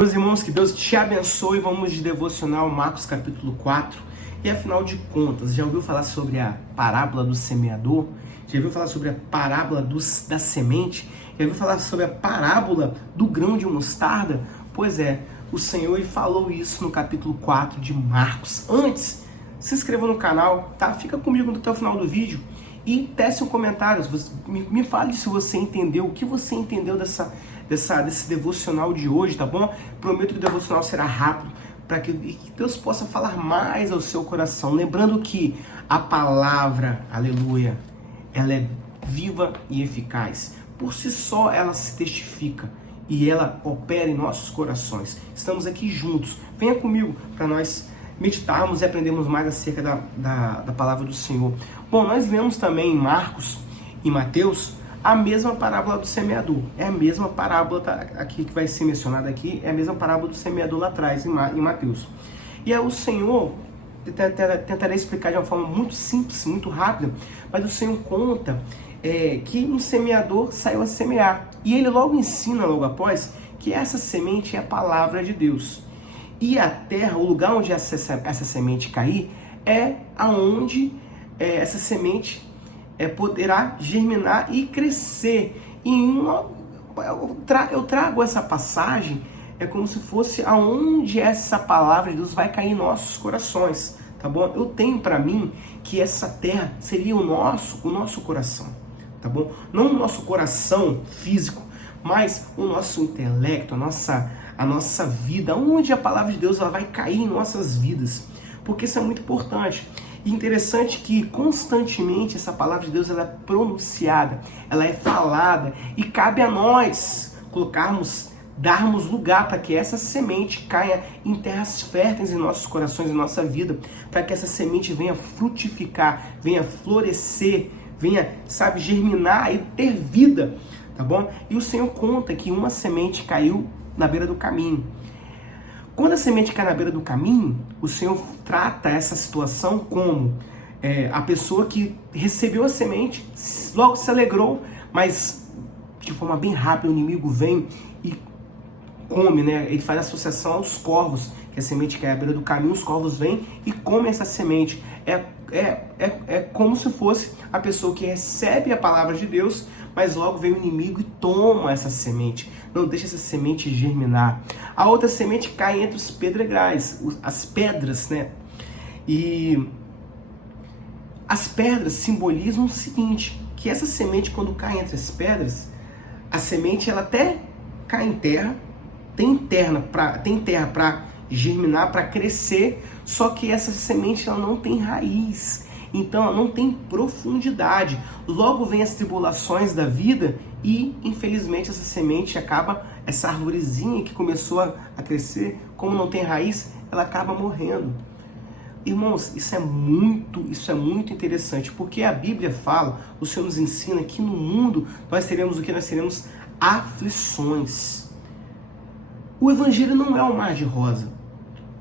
Meus irmãos, que Deus te abençoe. Vamos de devocional Marcos capítulo 4. E afinal de contas, já ouviu falar sobre a parábola do semeador? Já ouviu falar sobre a parábola da semente? Já ouviu falar sobre a parábola do grão de mostarda? Pois é, o Senhor falou isso no capítulo 4 de Marcos. Antes, se inscreva no canal, tá? Fica comigo até o final do vídeo e teste um comentário. Me fale se você entendeu, o que você entendeu desse devocional de hoje, tá bom? Prometo que o devocional será rápido, para que Deus possa falar mais ao seu coração. Lembrando que a palavra, aleluia, ela é viva e eficaz. Por si só ela se testifica e ela opera em nossos corações. Estamos aqui juntos. Venha comigo para nós meditarmos e aprendermos mais acerca da palavra do Senhor. Bom, nós lemos também em Marcos e Mateus a mesma parábola do semeador. É a mesma parábola aqui que vai ser mencionada aqui, é a mesma parábola do semeador lá atrás, em Mateus. E aí o Senhor, tentarei explicar de uma forma muito simples, muito rápida, mas o Senhor conta que um semeador saiu a semear. E ele logo ensina, logo após, que essa semente é a palavra de Deus. E a terra, o lugar onde essa semente cair, é aonde essa semente poderá germinar e crescer. Eu trago essa passagem como se fosse aonde essa palavra de Deus vai cair em nossos corações, tá bom? Eu tenho para mim que essa terra seria o nosso coração, tá bom? Não o nosso coração físico, mas o nosso intelecto, a nossa vida, onde a palavra de Deus ela vai cair em nossas vidas, porque isso é muito importante. E interessante que constantemente essa palavra de Deus ela é pronunciada, ela é falada, e cabe a nós darmos lugar para que essa semente caia em terras férteis em nossos corações, em nossa vida, para que essa semente venha frutificar, venha florescer, venha, germinar e ter vida, tá bom? E o Senhor conta que uma semente caiu na beira do caminho. Quando a semente cai na beira do caminho, o Senhor trata essa situação como a pessoa que recebeu a semente, logo se alegrou, mas de forma bem rápida o inimigo vem e come, né? Ele faz associação aos corvos, que a semente cai na beira do caminho, os corvos vêm e comem essa semente. É como se fosse a pessoa que recebe a palavra de Deus, mas logo vem o inimigo e toma essa semente, não deixa essa semente germinar. A outra semente cai entre os pedregais, as pedras, né? E as pedras simbolizam o seguinte, que essa semente, quando cai entre as pedras, a semente ela até cai em terra, tem terra para germinar, para crescer, só que essa semente ela não tem raiz, então ela não tem profundidade. Logo vem as tribulações da vida e infelizmente essa semente acaba, essa arvorezinha que começou a crescer, como não tem raiz, ela acaba morrendo. Irmãos, isso é muito interessante, porque a Bíblia fala, o Senhor nos ensina que no mundo nós teremos o que? Nós teremos aflições. O Evangelho não é um mar de rosa.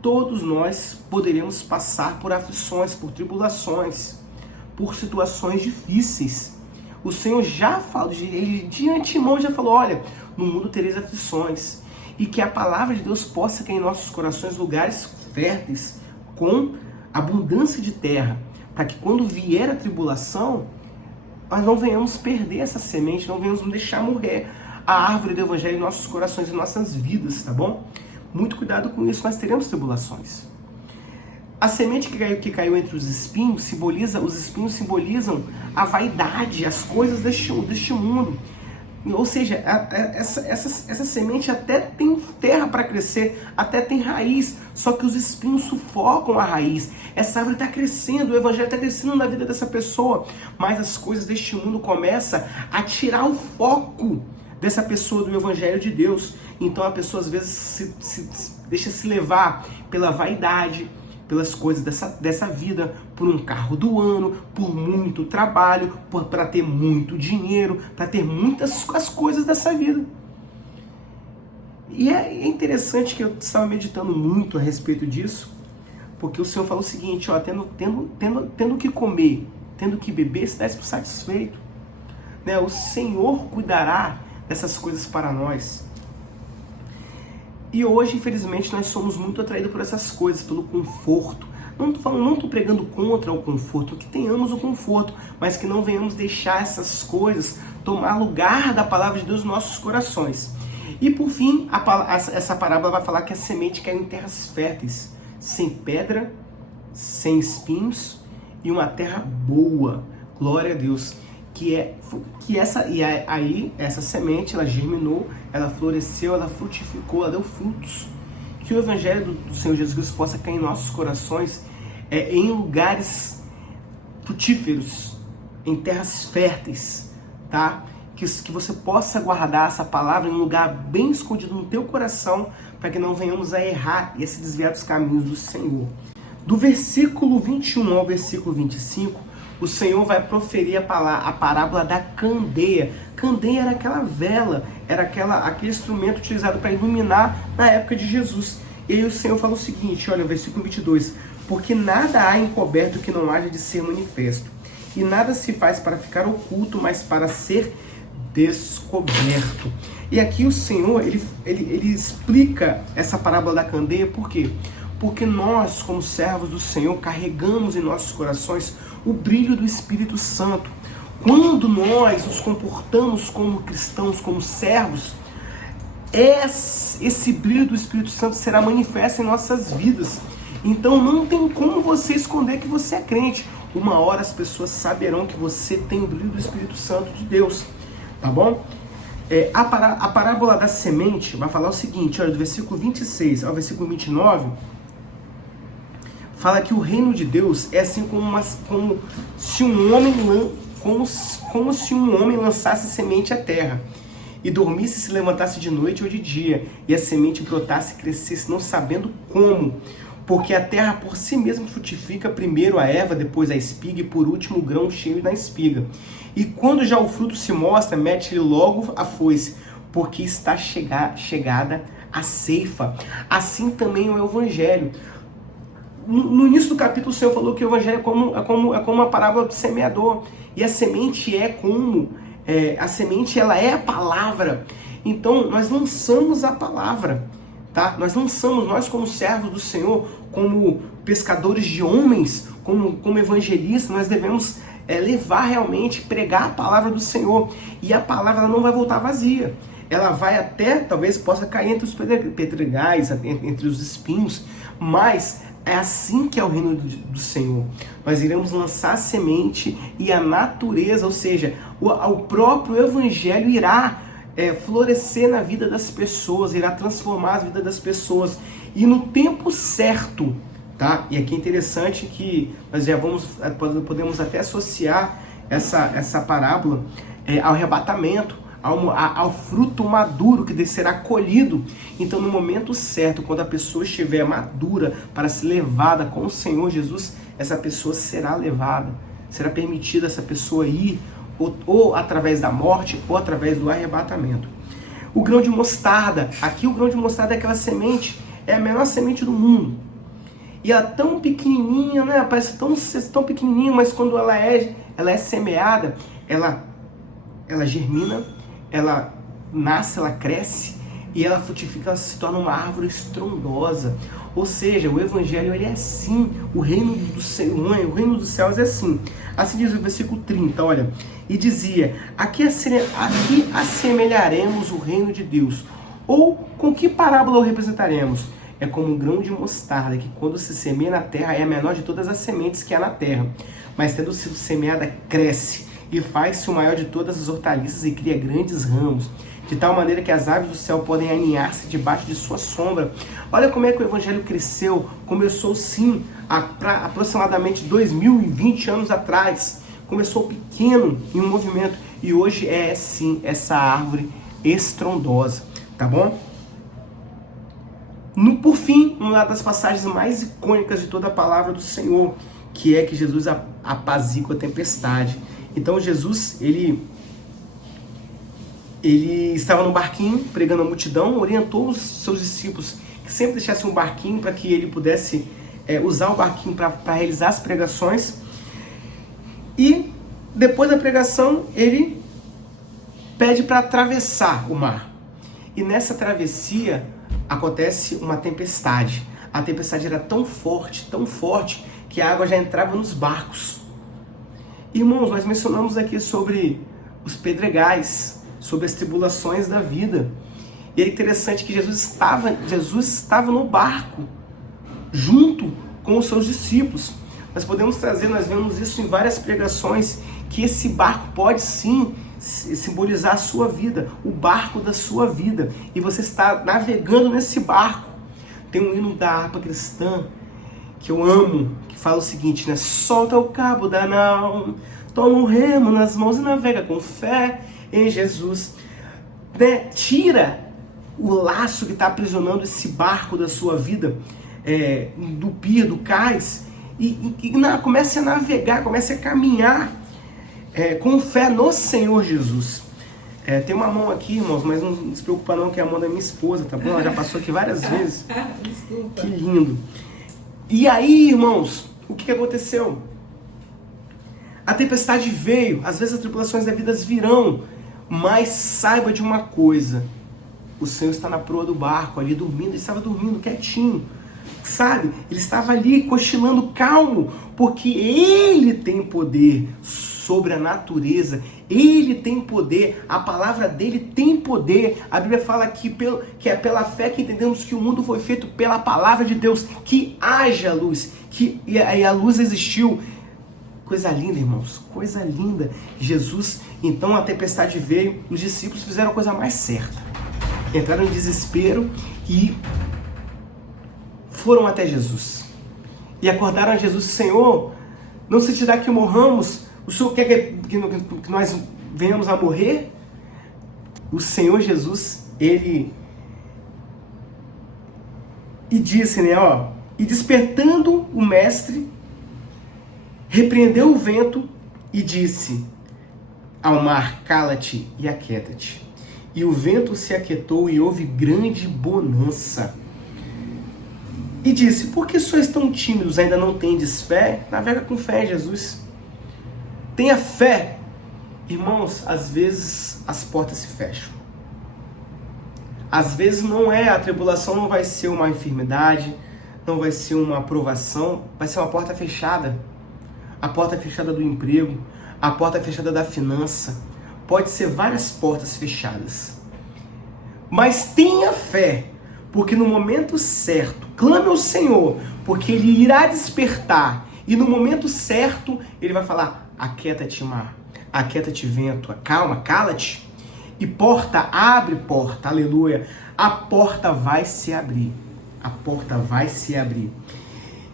Todos nós poderemos passar por aflições, por tribulações, por situações difíceis. O Senhor já falou, ele de antemão já falou, olha, no mundo tereis aflições. E que a palavra de Deus possa cair em nossos corações lugares férteis, com abundância de terra, para que quando vier a tribulação, nós não venhamos perder essa semente, não venhamos deixar morrer a árvore do Evangelho em nossos corações e nossas vidas, tá bom? Muito cuidado com isso, nós teremos tribulações. A semente que caiu entre os espinhos simbolizam a vaidade, as coisas deste mundo. Ou seja, essa semente até tem terra para crescer, até tem raiz, só que os espinhos sufocam a raiz. Essa árvore está crescendo, o Evangelho está crescendo na vida dessa pessoa, mas as coisas deste mundo começam a tirar o foco dessa pessoa do Evangelho de Deus. Então a pessoa às vezes deixa se levar pela vaidade, pelas coisas dessa vida, por um carro do ano, por muito trabalho, para ter muito dinheiro, para ter muitas as coisas dessa vida. E é interessante que eu estava meditando muito a respeito disso, porque o Senhor falou o seguinte, ó, tendo que comer, tendo que beber, se desse por satisfeito, né? O Senhor cuidará dessas coisas para nós. E hoje, infelizmente, nós somos muito atraídos por essas coisas, pelo conforto. Não estou pregando contra o conforto, que tenhamos o conforto, mas que não venhamos deixar essas coisas tomar lugar da palavra de Deus nos nossos corações. E por fim, essa parábola vai falar que a semente caiu em terras férteis, sem pedra, sem espinhos e uma terra boa. Glória a Deus. Essa semente, ela germinou, ela floresceu, ela frutificou, ela deu frutos. Que o Evangelho do Senhor Jesus Cristo possa cair em nossos corações em lugares frutíferos, em terras férteis, tá? Que você possa guardar essa palavra em um lugar bem escondido no teu coração, para que não venhamos a errar e a se desviar dos caminhos do Senhor. Do versículo 21 ao versículo 25, o Senhor vai proferir a parábola da candeia. Candeia era aquela vela, era aquele instrumento utilizado para iluminar na época de Jesus. E aí o Senhor fala o seguinte, olha, versículo 22, porque nada há encoberto que não haja de ser manifesto, e nada se faz para ficar oculto, mas para ser descoberto. E aqui o Senhor, ele explica essa parábola da candeia, por quê? Porque nós, como servos do Senhor, carregamos em nossos corações o brilho do Espírito Santo. Quando nós nos comportamos como cristãos, como servos, esse brilho do Espírito Santo será manifesto em nossas vidas. Então não tem como você esconder que você é crente. Uma hora as pessoas saberão que você tem o brilho do Espírito Santo de Deus. Tá bom? A parábola da semente vai falar o seguinte, olha, do versículo 26 ao versículo 29, fala que o reino de Deus é assim como se um homem lançasse semente à terra, e dormisse e se levantasse de noite ou de dia, e a semente brotasse e crescesse, não sabendo como. Porque a terra por si mesma frutifica primeiro a erva, depois a espiga e por último o grão cheio da espiga. E quando já o fruto se mostra, mete-lhe logo a foice, porque está chegada a ceifa. Assim também é o Evangelho. No início do capítulo, o Senhor falou que o Evangelho é como uma parábola do semeador. E a semente a semente ela é a palavra. Então, nós lançamos a palavra. Tá? Nós como servos do Senhor, como pescadores de homens, como evangelistas, nós devemos levar realmente, pregar a palavra do Senhor. E a palavra ela não vai voltar vazia. Ela vai até, talvez possa cair entre os pedregais, entre os espinhos, mas é assim que é o reino do Senhor. Nós iremos lançar a semente e a natureza, ou seja, o próprio Evangelho irá florescer na vida das pessoas, irá transformar a vida das pessoas. E no tempo certo, tá? E aqui é interessante que nós já podemos até associar essa parábola ao arrebatamento, ao fruto maduro que será colhido. Então, no momento certo, quando a pessoa estiver madura para ser levada com o Senhor Jesus, essa pessoa será levada, será permitida essa pessoa ir, ou através da morte, ou através do arrebatamento. O grão de mostarda, aqui o grão de mostarda é aquela semente, é a menor semente do mundo. E ela é tão pequenininha, né? Parece tão pequenininha, mas quando ela é semeada, ela germina, ela nasce, ela cresce e ela frutifica, ela se torna uma árvore estrondosa. Ou seja, o Evangelho ele é assim, o reino dos céus é assim. Assim diz o versículo 30, olha, e dizia, aqui assemelharemos o reino de Deus. Ou com que parábola o representaremos? É como um grão de mostarda, que quando se semeia na terra é a menor de todas as sementes que há na terra. Mas tendo sido semeada, cresce e faz-se o maior de todas as hortaliças e cria grandes ramos, de tal maneira que as aves do céu podem aninhar-se debaixo de sua sombra. Olha como é que o Evangelho cresceu, começou sim, aproximadamente 2020 anos atrás. Começou pequeno em um movimento e hoje é sim essa árvore estrondosa, tá bom? Por fim, uma das passagens mais icônicas de toda a palavra do Senhor, que é que Jesus apazigua a tempestade. Então Jesus, ele estava no barquinho, pregando a multidão, orientou os seus discípulos que sempre deixassem um barquinho para que ele pudesse usar o barquinho para realizar as pregações. E depois da pregação, ele pede para atravessar o mar. E nessa travessia, acontece uma tempestade. A tempestade era tão forte, que a água já entrava nos barcos. Irmãos, nós mencionamos aqui sobre os pedregais, sobre as tribulações da vida. E é interessante que Jesus estava no barco, junto com os seus discípulos. Nós podemos trazer, nós vemos isso em várias pregações, que esse barco pode sim simbolizar a sua vida, o barco da sua vida. E você está navegando nesse barco. Tem um hino da harpa cristã que eu amo, que fala o seguinte, né? Solta o cabo da nau, toma um remo nas mãos e navega com fé em Jesus. Né? Tira o laço que está aprisionando esse barco da sua vida, do pier, do cais, e comece a navegar, comece a caminhar com fé no Senhor Jesus. Tem uma mão aqui, irmãos, mas não se preocupa não, que é a mão da minha esposa, tá bom? Ela já passou aqui várias vezes. Desculpa. Que lindo. E aí, irmãos, o que aconteceu? A tempestade veio, às vezes as tribulações da vida virão, mas saiba de uma coisa, o Senhor está na proa do barco, ali dormindo, ele estava dormindo quietinho, sabe? Ele estava ali cochilando calmo, porque Ele tem poder sobre a natureza, Ele tem poder, a palavra dele tem poder. A Bíblia fala que é pela fé que entendemos que o mundo foi feito pela palavra de Deus, que haja luz, e a luz existiu. Coisa linda, irmãos, coisa linda. Jesus, então a tempestade veio, os discípulos fizeram a coisa mais certa. Entraram em desespero e foram até Jesus. E acordaram a Jesus: Senhor, não se te dá que morramos? O Senhor quer que nós venhamos a morrer? O Senhor Jesus, Ele... E disse, né, ó... E despertando o mestre, repreendeu o vento e disse ao mar: cala-te e aquieta-te. E o vento se aquietou e houve grande bonança. E disse: por que sois tão tímidos, ainda não tendes fé? Navega com fé, Jesus. Tenha fé. Irmãos, às vezes as portas se fecham. Às vezes a tribulação não vai ser uma enfermidade, não vai ser uma aprovação, vai ser uma porta fechada. A porta fechada do emprego, a porta fechada da finança. Pode ser várias portas fechadas. Mas tenha fé, porque no momento certo, clame ao Senhor, porque Ele irá despertar. E no momento certo, Ele vai falar: aquieta-te, mar, aquieta-te, vento, calma, cala-te. E porta, abre porta, aleluia. A porta vai se abrir. A porta vai se abrir.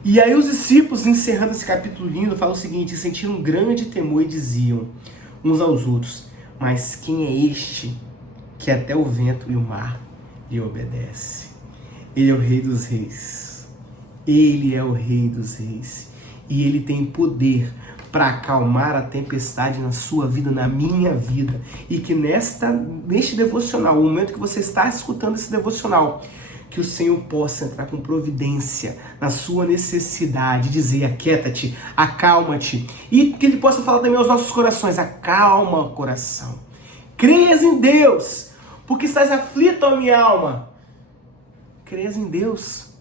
E aí os discípulos, encerrando esse capítulo lindo, falam o seguinte: sentiram um grande temor e diziam uns aos outros: mas quem é este que até o vento e o mar lhe obedece? Ele é o Rei dos Reis. Ele é o Rei dos Reis. E Ele tem poder para acalmar a tempestade na sua vida, na minha vida. E que neste devocional, o momento que você está escutando esse devocional, que o Senhor possa entrar com providência na sua necessidade, dizer: aquieta-te, acalma-te. E que Ele possa falar também aos nossos corações: acalma o coração. Crês em Deus, porque estás aflito, ó minha alma. Crês em Deus.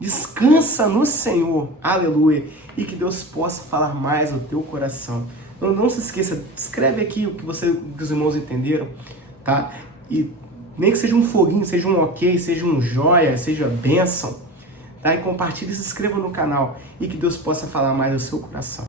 Descansa no Senhor. Aleluia. E que Deus possa falar mais ao teu coração. Então não se esqueça, escreve aqui o que os irmãos entenderam, tá? E nem que seja um foguinho, seja um ok, seja um joia, seja bênção, tá? E compartilhe e se inscreva no canal. E que Deus possa falar mais ao seu coração.